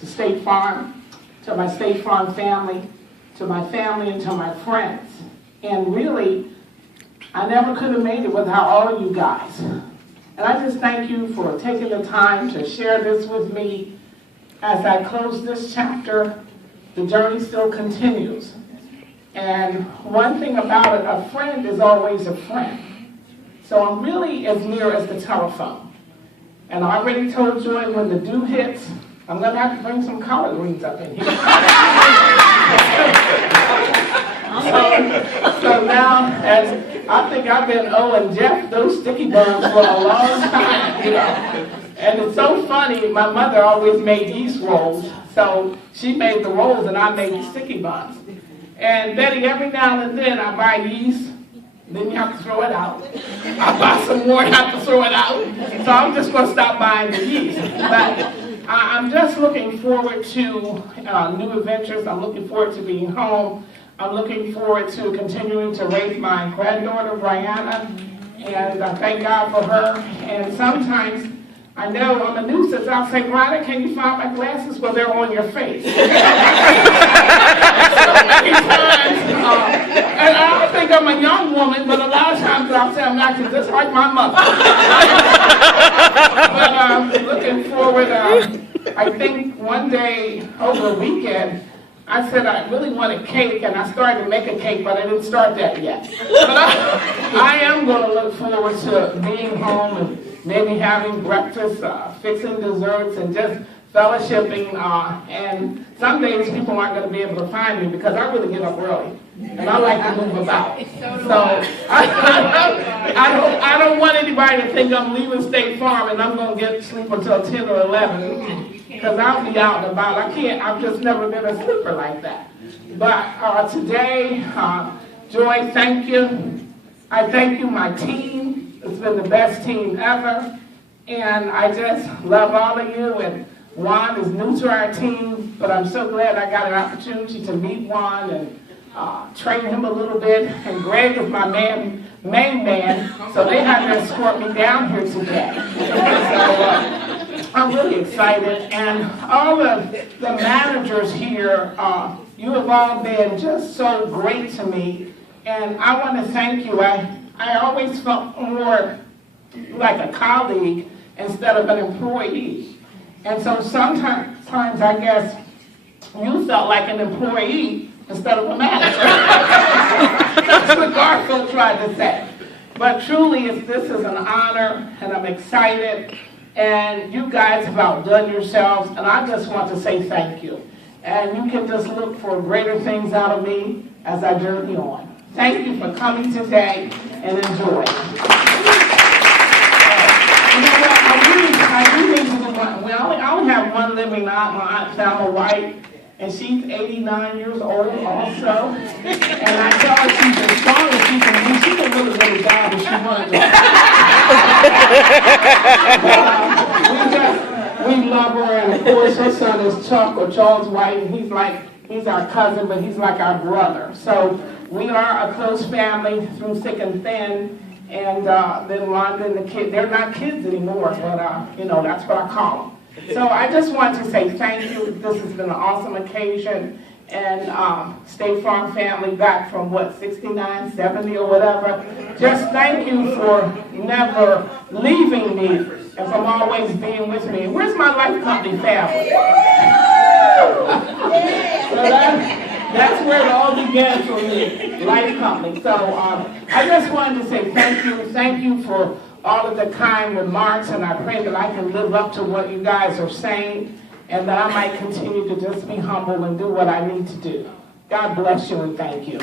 to State Farm, to my State Farm family, to my family, and to my friends. And really, I never could have made it without all of you guys. And I just thank you for taking the time to share this with me. As I close this chapter, the journey still continues. And one thing about it, a friend is always a friend. So I'm really as near as the telephone. And I already told Joy when the dew hits, I'm going to have to bring some collard greens up in here. So now, as I think I've been owing Jeff those sticky buns for a long time, you know. And it's so funny, my mother always made yeast rolls. So she made the rolls and I made the sticky buns. And Betty, every now and then I buy yeast, then you have to throw it out. I buy some more, you have to throw it out. So I'm just going to stop buying the yeast. But I'm just looking forward to new adventures. I'm looking forward to being home. I'm looking forward to continuing to raise my granddaughter, Brianna, and I thank God for her. And sometimes, I know on the nuisance, I'll say, Brianna, can you find my glasses? Well, they're on your face. So many times, and I don't think I'm a young woman, but a lot of times I'll say I'm acting just like my mother. But I'm looking forward, I think one day over the weekend, I said I really wanted cake, and I started to make a cake, but I didn't start that yet. But I am going to look forward to being home and maybe having breakfast, fixing desserts, and just fellowshipping. And some days people aren't going to be able to find me because I really get up early, and I like to move about. So I don't want anybody to think I'm leaving State Farm and I'm going to get to sleep until 10 or 11. Because I'll be out and about. I've just never been a sleeper like that. But today, Joy, thank you. I thank you, my team. It's been the best team ever. And I just love all of you. And Juan is new to our team, but I'm so glad I got an opportunity to meet Juan and train him a little bit. And Greg is my main man, so they had to escort me down here today. So, I'm really excited, and all of the managers here, you have all been just so great to me, and I want to thank you. I always felt more like a colleague instead of an employee, and so sometimes I guess you felt like an employee instead of a manager. That's what Garfield tried to say. But truly, this is an honor, and I'm excited. And you guys have outdone yourselves, and I just want to say thank you. And you can just look for greater things out of me as I journey on. Thank you for coming today, and enjoy. You know what, I do need to do one. Well, I only have one living aunt, my Aunt Thelma White, and she's 89 years old also. And I tell her she's as strong as she can be. She can really die if she wanted to. We love her, and of course her son is Chuck, or Charles White, and he's our cousin, but he's like our brother. So we are a close family through thick and thin. And then Rhonda and the kids, they're not kids anymore, but you know, that's what I call them. So I just want to say thank you. This has been an awesome occasion. And State Farm family back from, 69, 70 or whatever. Just thank you for never leaving me and from always being with me. Where's my Life Company family? So that's where it all began for me, Life Company. So I just wanted to say thank you. Thank you for all of the kind remarks, and I pray that I can live up to what you guys are saying, and that I might continue to just be humble and do what I need to do. God bless you, and thank you.